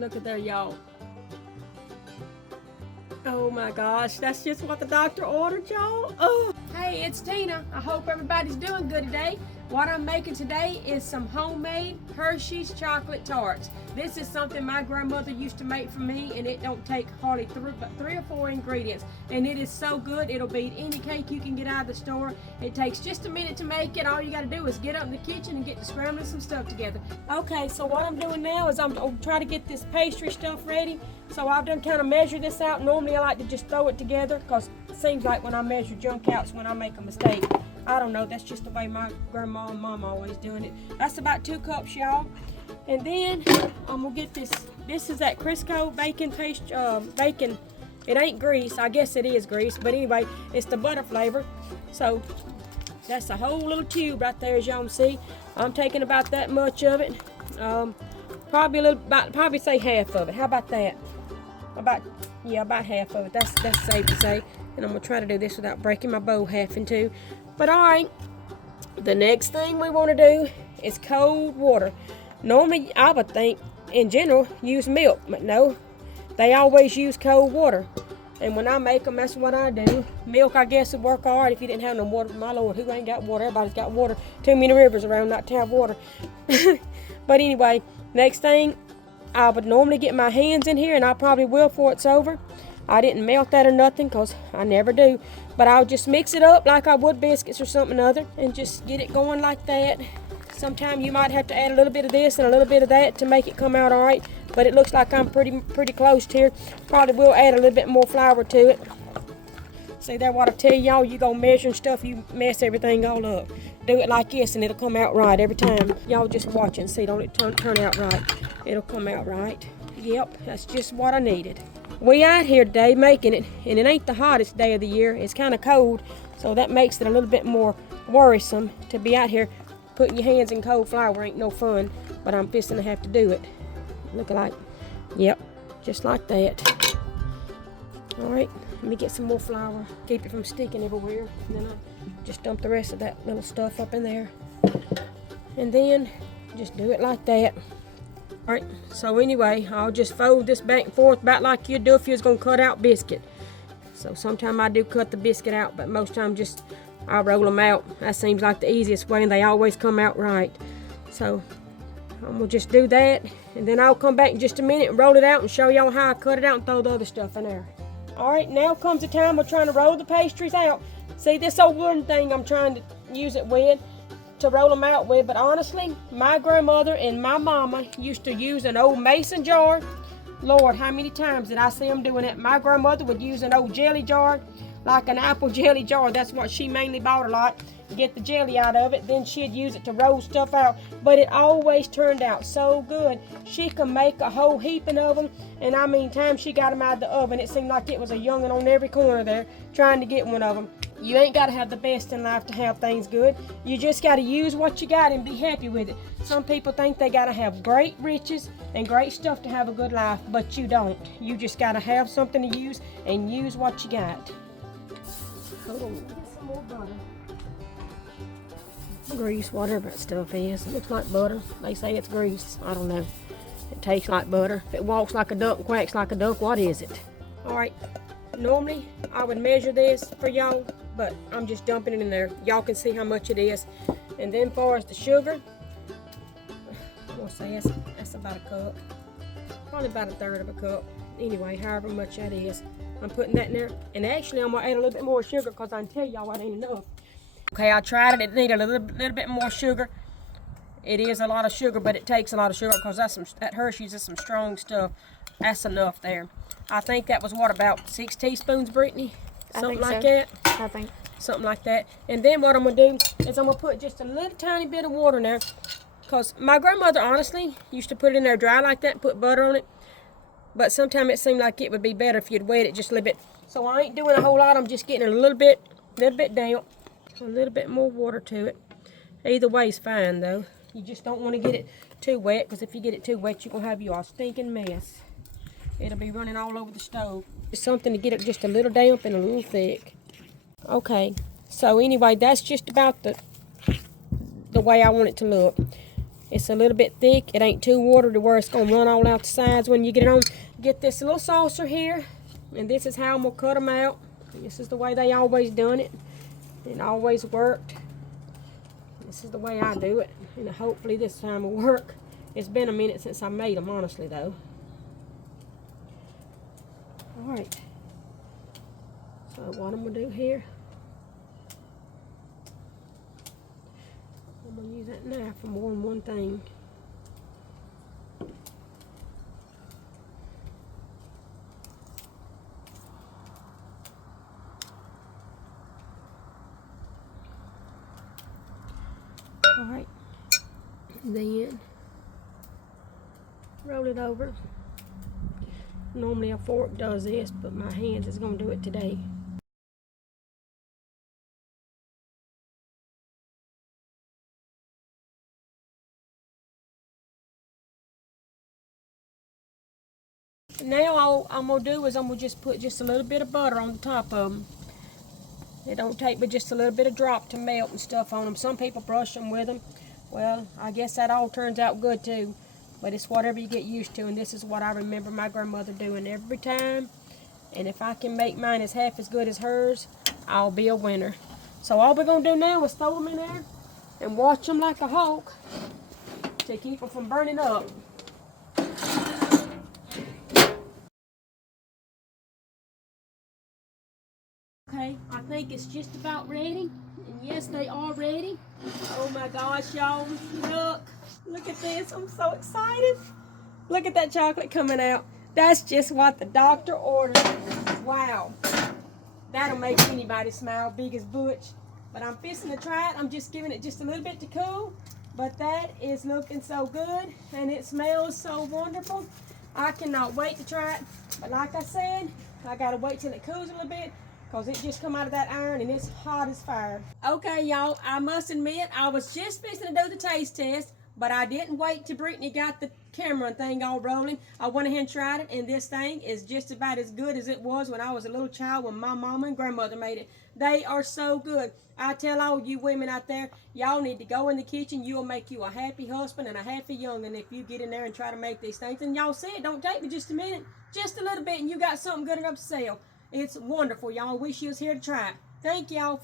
Look at there, y'all. Oh my gosh, that's just what the doctor ordered, y'all. Oh. Hey, it's Tina. I hope everybody's doing good today. What I'm making today is some homemade Hershey's chocolate tarts. This is something my grandmother used to make for me, and it don't take hardly three or four ingredients. And it is so good, it'll beat any cake you can get out of the store. It takes just a minute to make it. All you gotta do is get up in the kitchen and get to scrambling some stuff together. Okay, so what I'm doing now is I'm trying to get this pastry stuff ready. So I've done kind of measure this out. Normally I like to just throw it together because it seems like when I measure junk out's when I make a mistake. I don't know, that's just the way my grandma and mom always doing it. That's about 2 cups, y'all. And then I'm gonna get this. This is that Crisco bacon paste, bacon. It ain't grease, I guess it is grease, but anyway, it's the butter flavor. So that's a whole little tube right there, as y'all can see. I'm taking about that much of it. Probably say half of it. How about that? About half of it. That's safe to say. And I'm gonna try to do this without breaking my bowl half in two. But all right, the next thing we want to do is cold water. Normally, I would think, in general, use milk, but no, they always use cold water. And when I make them, that's what I do. Milk, I guess, would work all right if you didn't have no water. My Lord, who ain't got water? Everybody's got water. Too many rivers around not to have water. But anyway, next thing, I would normally get my hands in here, and I probably will before it's over. I didn't melt that or nothing, because I never do. But I'll just mix it up like I would biscuits or something other, and just get it going like that. Sometimes you might have to add a little bit of this and a little bit of that to make it come out all right. But it looks like I'm pretty close to here. Probably will add a little bit more flour to it. See there, what I tell y'all, you go measuring stuff, you mess everything all up. Do it like this and it'll come out right every time. Y'all just watch and see, don't it turn out right? It'll come out right. Yep, that's just what I needed. We out here today making it, and it ain't the hottest day of the year. It's kind of cold, so that makes it a little bit more worrisome to be out here. Putting your hands in cold flour ain't no fun, but I'm fixing to have to do it. Look like, yep, just like that. All right, let me get some more flour, keep it from sticking everywhere. And then I'll just dump the rest of that little stuff up in there. And then just do it like that. All right, so anyway, I'll just fold this back and forth about like you'd do if you was gonna cut out biscuit. So sometimes I do cut the biscuit out, but most time just I roll them out. That seems like the easiest way, and they always come out right. So I'm gonna just do that, and then I'll come back in just a minute and roll it out and show y'all how I cut it out and throw the other stuff in there. All right, now comes the time of trying to roll the pastries out. See, this old wooden thing I'm trying to use it with to roll them out with, but honestly, my grandmother and my mama used to use an old mason jar. Lord, how many times did I see them doing it? My grandmother would use an old jelly jar, like an apple jelly jar. That's what she mainly bought a lot. Get the jelly out of it, then she'd use it to roll stuff out. But it always turned out so good. She could make a whole heaping of them, and I mean, time she got them out of the oven, it seemed like it was a youngin' on every corner there trying to get one of them. You ain't got to have the best in life to have things good. You just got to use what you got and be happy with it. Some people think they got to have great riches and great stuff to have a good life, but you don't. You just got to have something to use and use what you got. Hold on, get some more butter. Grease, whatever that stuff is. It looks like butter. They say it's grease. I don't know. It tastes like butter. If it walks like a duck and quacks like a duck, what is it? All right. Normally, I would measure this for y'all, but I'm just dumping it in there. Y'all can see how much it is. And then far as the sugar, I'm gonna say that's about a cup. Probably about a third of a cup. Anyway, however much that is. I'm putting that in there. And actually, I'm gonna add a little bit more sugar because I can tell y'all it ain't enough. Okay, I tried it. It needed a little bit more sugar. It is a lot of sugar, but it takes a lot of sugar because that Hershey's is some strong stuff. That's enough there. I think that was what, about 6 teaspoons, Brittany? Something like that? I think. Something like that. And then what I'm going to do is I'm going to put just a little tiny bit of water in there. Because my grandmother, honestly, used to put it in there dry like that and put butter on it. But sometimes it seemed like it would be better if you'd wet it just a little bit. So I ain't doing a whole lot. I'm just getting a little bit damp. A little bit more water to it. Either way is fine, though. You just don't want to get it too wet, because if you get it too wet, you're going to have you a stinking mess. It'll be running all over the stove. Just something to get it just a little damp and a little thick. Okay, so anyway, that's just about the way I want it to look. It's a little bit thick. It ain't too watery to where it's going to run all out the sides when you get it on. Get this little saucer here, and this is how I'm going to cut them out. This is the way they always done it. It always worked. This is the way I do it, and hopefully this time will work. It's been a minute since I made them, honestly, though. All right. So what I'm going to do here, I'm going to use that knife for more than one thing. All right. Then roll it over. Normally a fork does this, but my hands is going to do it today. Now all I'm going to do is I'm going to just put just a little bit of butter on the top of them. It don't take but just a little bit of drop to melt and stuff on them. Some people brush them with them. Well, I guess that all turns out good too. But it's whatever you get used to, and this is what I remember my grandmother doing every time. And if I can make mine as half as good as hers, I'll be a winner. So all we're going to do now is throw them in there and watch them like a hawk to keep them from burning up. Okay, I think it's just about ready. And yes, they are ready. Oh my gosh, y'all, look at this. I'm so excited. Look at that chocolate coming out. That's just what the doctor ordered. Wow. That'll make anybody smile, big as Butch. But I'm fixing to try it. I'm just giving it just a little bit to cool. But that is looking so good, and it smells so wonderful. I cannot wait to try it. But like I said, I gotta wait till it cools a little bit, because it just come out of that iron and it's hot as fire. Okay, y'all, I must admit, I was just fixing to do the taste test, but I didn't wait till Brittany got the camera thing all rolling. I went ahead and tried it, and this thing is just about as good as it was when I was a little child when my mama and grandmother made it. They are so good. I tell all you women out there, y'all need to go in the kitchen. You'll make you a happy husband and a happy young'un if you get in there and try to make these things. And y'all see it don't take me just a minute, just a little bit, and you got something good enough to sell. It's wonderful, y'all. Wish you was here to try it. Thank y'all for